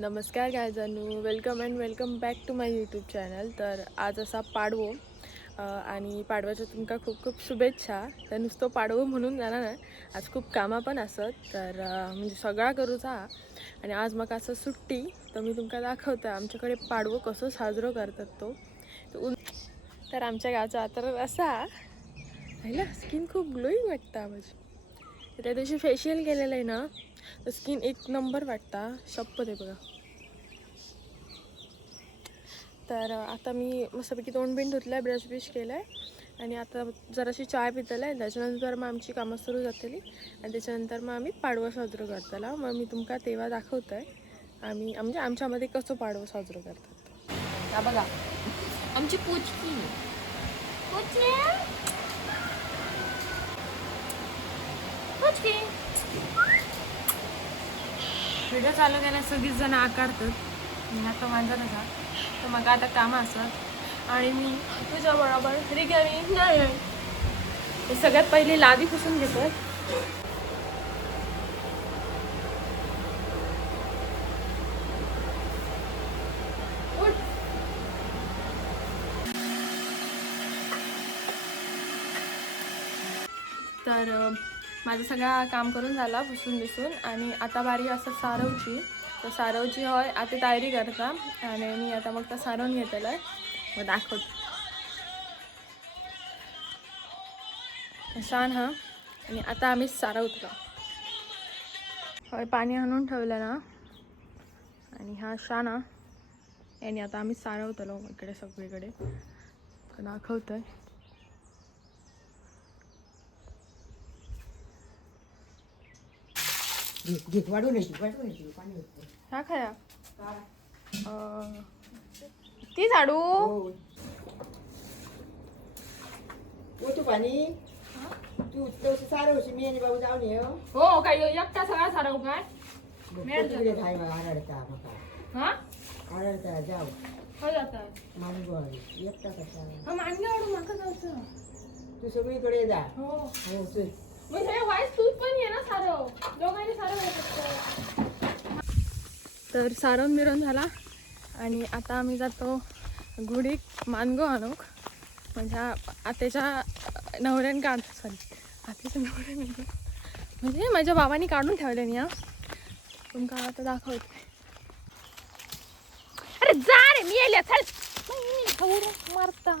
नमस्कार गायजानू, welcome and welcome back to my YouTube channel. तर आज असा पाडवो आणि पाडव्याच्या तुमका खूप खूप शुभेच्छा. तर नुसतं पाडवो म्हणून जाणार नाही, आज खूप कामं पण असत. तर म्हणजे सगळा करूचा आणि आज मग असं सुट्टी. तर मी तुमका दाखवतं आमच्याकडे पाडवो कसं साजरं करतात तो. तर आमच्या गावचा तर असा पहिला स्किन खूप ग्लोईंग वाटतं माझी. तर त्या दिवशी फेशियल केलेलं आहे ना, तर स्किन एक नंबर वाटता, शप्पथ आहे बघा. तर आता मी मस्तपैकी तोंड बिंड धुतलं आहे, ब्रश ब्रिश केलं आहे आणि आता जराशी चाय पितलं आहे. त्याच्यानंतर मग आमची कामं सुरू जातली आणि त्याच्यानंतर मग आम्ही पाडवं साजरं करताला. मग मी तुमका तेव्हा दाखवत आहे आम्ही म्हणजे आमच्यामध्ये कसं पाडवं साजरं करतात. हा बघा आमची पुचकी व्हिडिओ चालू केला सगळीच जण आकारतात. मी आता माझा नका तर मग आता कामं असतात आणि मी तुझ्या बरोबर रिकामी नाही आहे. ते सगळ्यात पहिले लादी पुसून घेतात. तर माझं सगळं काम करून झाला पुसून बिसून आणि आता बारी असं सारवची. तर सारवची होय आता तयारी करता आणि मी आता मग तर सारवून घेतलं आहे. मग दाखवते छान हा. आणि आता आम्ही सारवतो. होय पाणी आणून ठेवलं ना आणि हा शाना आणि आता आम्ही सारवतलो इकडे सगळीकडे दाखवतोय. हा खया ती झाडू तू पाणी तू सारं होशी मी आणि बाबू जाऊन ये हो काय एकटा सगळा सारवू काय आरडता हा आरडता जाऊ हो जाता मानगड एकटा कसा हा मानगड माका जायचं तू सगळीकडे जा हो हो चल मग हे वाईस तू पण ये ना सारव दोघांनी सारव. तर सारवून बिरवून झाला आणि आता आम्ही जातो गुढीक मानगो आणूक. म्हणजे आत्याच्या नवऱ्याने आत्याच्या नवऱ्याने म्हणजे माझ्या बाबांनी काढून ठेवले नाही. तुमका आता दाखवते. अरे जा रे मी येल्या चल मारता.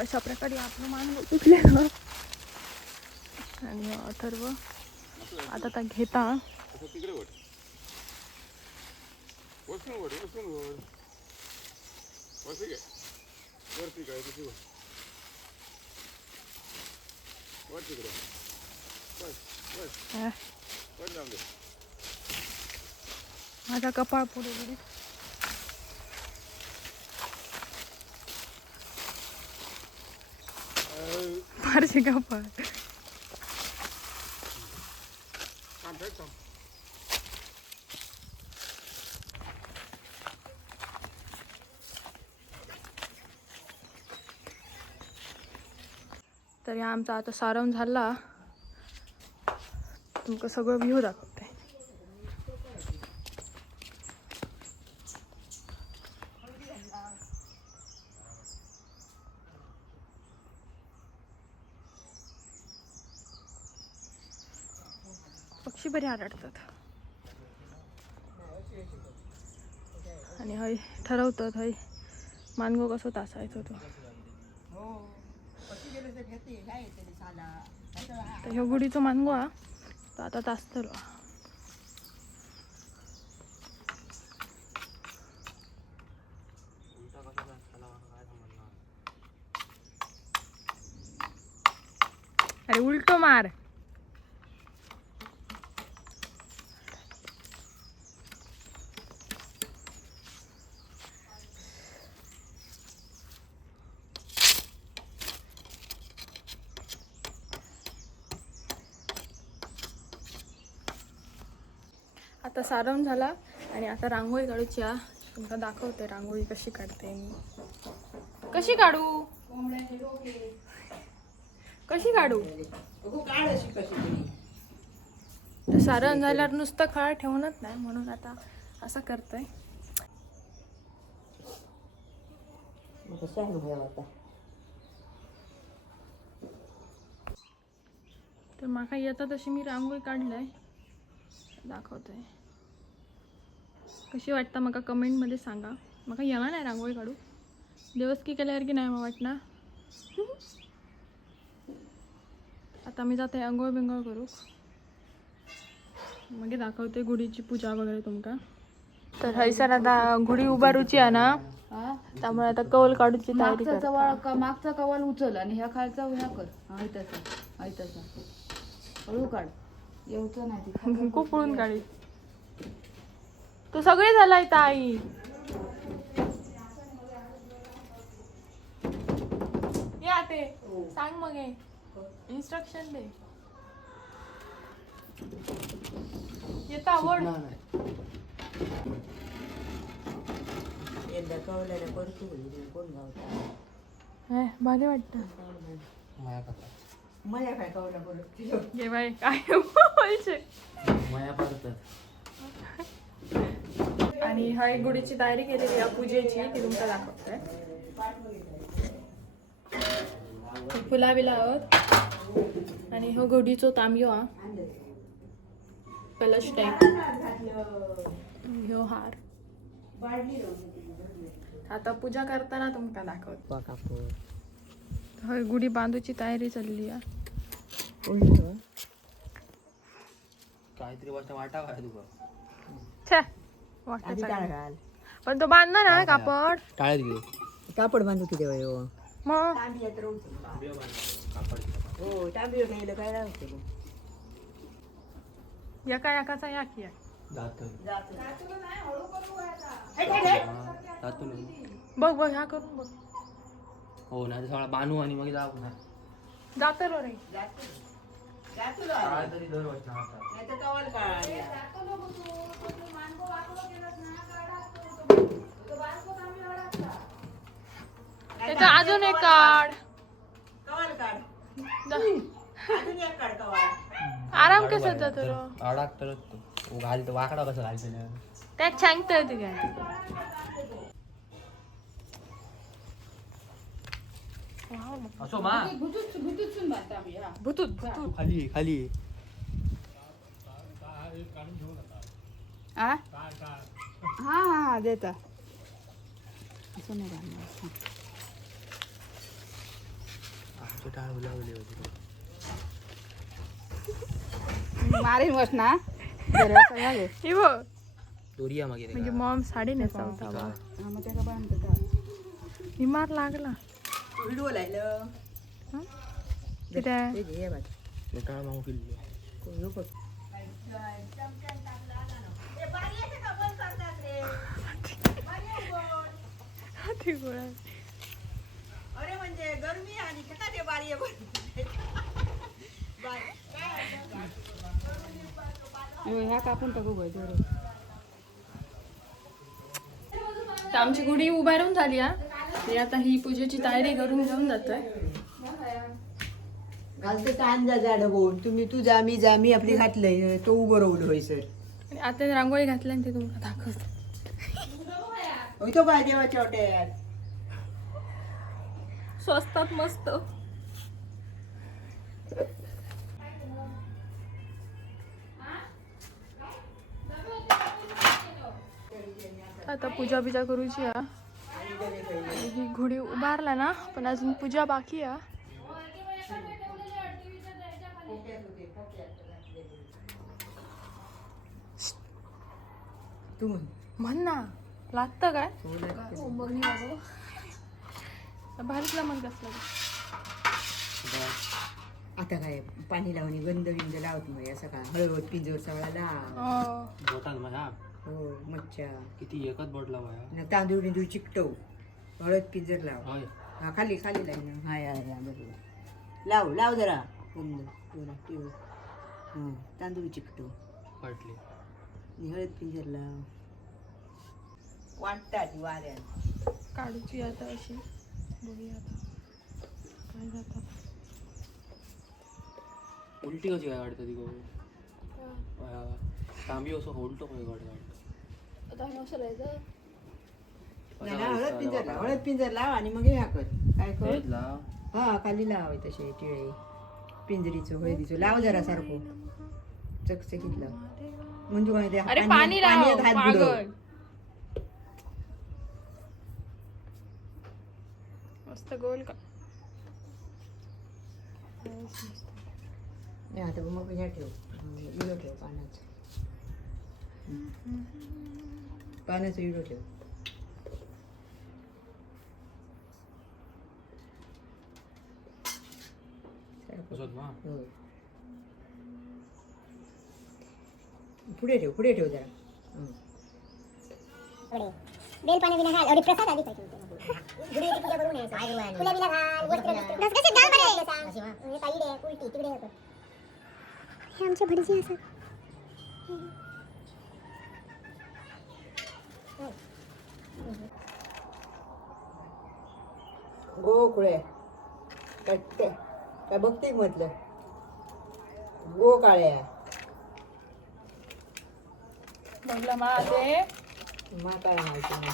अशा प्रकारे आपलं मान तुटले ना आणि अथर्व आता त्या घेता माझा कपाळ पुढे गेली. फारशी कपाळ तर या आमचा आता सारवून झाला. तुमका सगळं व्ह्यू दाखवते. पक्षी बरे आरडतात आणि हय ठरवतात हय मानगो कसं तासायचं तो. तर ह्यो गुढीचो मानगो हा तो आता तासतलो. अरे उलटो मार. आता सारवण झाला आणि आता रांगोळी काढूची हा. तुमका दाखवते रांगोळी कशी काढते मी. कशी काढू कशी काढू काढ अशी कशी तरी. तर सारवण झाल्यावर नुसतं खळा ठेवूनच नाही म्हणून आता असं करतोय. तर माका येता तशी मी रांगोळी काढलंय दाखवतोय. कशी वाटतं माका कमेंटमध्ये सांगा. माका येणार नाही रांगोळी काढू. दिवस की केल्यावर की नाही मग वाटणार. आता मी जाते आंघोळ बिंघोळ करू. मग दाखवते गुढीची पूजा वगैरे तुमका. तर हयसर आता गुढी उभारूची आहे ना, त्यामुळे आता कौल काढूची तयारी करता. मागचा कवाल उचल आणि ह्या खालचा ह्या कर. हाय तसा हळू काढ. येऊचं नाही खूप पळून काढी. तू सगळे झालाय ताई. या ते सांग मग इन्स्ट्रक्शन दे. येता आवड एकदा कवल्याला करतो कोण गावता. भारी वाटतं. मया काय कवला करत ये बाई काय बोलचे. आणि हा एक गुढीची तयारी केलेली आहे पूजेची ती तुमका दाखवते. फुला बिला आहोत आणि हो गुढीचो तांब्यो हा कलश टाईप ह्यो हार. आता पूजा करताना तुमका दाखवतो. होय गुढी बांधूची तयारी चालली आहे. काहीतरी वाटा काय तुका छे वाटायचा. पण तो बांधणार आहे कापड. टाळे दिले कापड बांधू किती वेळ हो. मग तांबी गेलं काय राहतो. एका एकाचा या की बघ बघ ह्या करून बघ. हो ना सगळा बांधू आणि मग जाऊ ना जात रे. तरी दर वाटणार कवल काढ. त्याचा अजून एक काढ. कवल काढ. दा. अजून एक काढ कवल. आराम कसा जातो रो. अडाक तर तो घालतो वाकडा कसं घालतो त्यात सांगतोय तू काय. असो मा भुतूत खाली खाली हा हा देता असं नाही राहणार. टाळ लावले होते मारीन वस ना हे बघ दोरिया मागे म्हणजे मॉम साडी नेसावता बा. मग त्याला बांधता हिमार लागला. व्हिडिओ लायलं. किती हे बघ. टाळ मागून फिरले हे बघ. अरे म्हणजे गरमी आणि का ते बारी ह्या कापून टाकू गं जोर. तर आमची गुढी उभारून झाली हा. ते आता ही पूजेची तयारी करून घेऊन जातोय. घालते कांदा झाड बोल. तुम्ही तू जा मी आपली घातलंय तो उभं राहून होय सर. आणि आता रांगोळी घातली आणि ते तुम्हाला दाखवतो. तो बाय देवाच्या हॉटेल स्वस्तात मस्त. आता पूजा बिजा करूची हा. ही घोडी उभारला ना पण अजून पूजा बाकी आहे. तू म्हण ना लागतं काय बघ नाही भारीतला मग कसला आता काय पाणी लावणी गंध बिंद लावत नाही असं काय हळद पिंजोर सगळा लाव. बोटात माझा हो मच्छा किती एकच बोट लावाय तांदूळ बिंदूळ चिकटव हळद पिंजर लाव. होय हा खाली खाली लाव ना. हाय हाय हाय बरोबर लाव लाव जरा गंध तांदूळ चिकटव. पडले हळद पिंजर लाव वाटतात वाऱ्यात. काढूची आता अशी बघूया आता काय जातं. उलटी कशी काय काढता ती गहू तांबी असं होलतो काय काढता आता हे असं राहायचं. नाही ना, हळद पिंजर लाव आणि मग हे कर काय कर तेच लाव. हा खाली लाव तसे टिळे पिंजरीचं हळदीचं लाव जरा सारखं चकचकीत लाव म्हणजे काय ते अरे पाणी लाव पाण्यात हात बुडव. पागल. मस्त गोल का नाही आता मग ह्या ठेव इडो ठेव पाण्याचं इडो ठेव. असंच ना. होय. पुढे ठेव जरा बेल पाणी बिना घाल, एवढी प्रसाद आली पाहिजे. गुढीची पूजा करून यायचं. फुलं बिला घाल, वस्त्र घसघशीत घाल बरे. ताईडे, उलटी तिकडे हे कर. हे आमचे भटजी असतात. गोकुळे काय बघते म्हटलं गो काळ्या म्हटलं माझे मा काय माहिती नाही.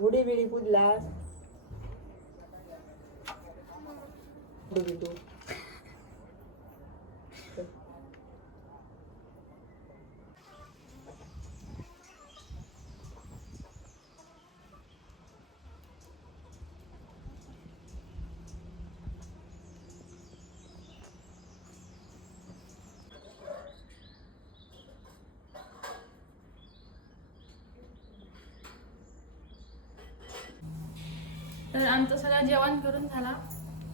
गुढी बिडी पुजलास गुढी तू तर आमचं सगळं जेवण करून झाला.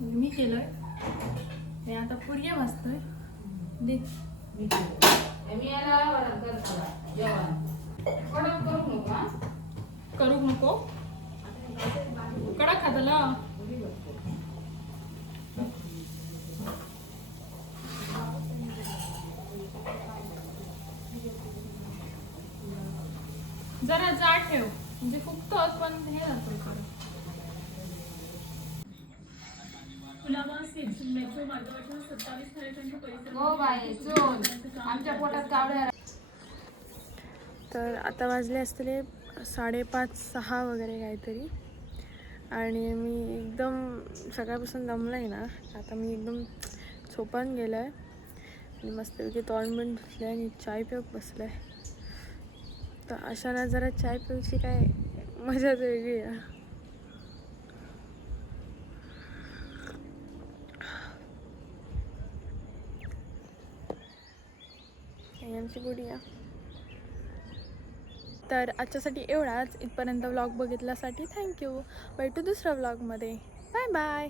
मी केलंय आणि आता पुऱ्या भाजतोय. दे मी याला करतो जेवण कडक करू नको हा. करू नको कडक खाताला. जरा जाड ठेव म्हणजे फुगतोच पण हे जातो खरं. हो बाई चोल आमच्या पोटात कावड्या. तर आता वाजले असतले 5:30-6 वगैरे काहीतरी. आणि मी एकदम सकाळपासून दमलं आहे ना. आता मी एकदम झोपान गेलं आहे आणि मस्तपैकी तोंड धुतलं आणि चाय पिऊक बसलं आहे. तर अशानं जरा चाय पिऊची काय मजाच वेगळी आहे. आमची गुडिया. तर आजच्यासाठी एवढाच. इथपर्यंत व्लॉग बघितल्यासाठी थँक्यू. भेटू दुसऱ्या व्लॉगमध्ये. Bye bye.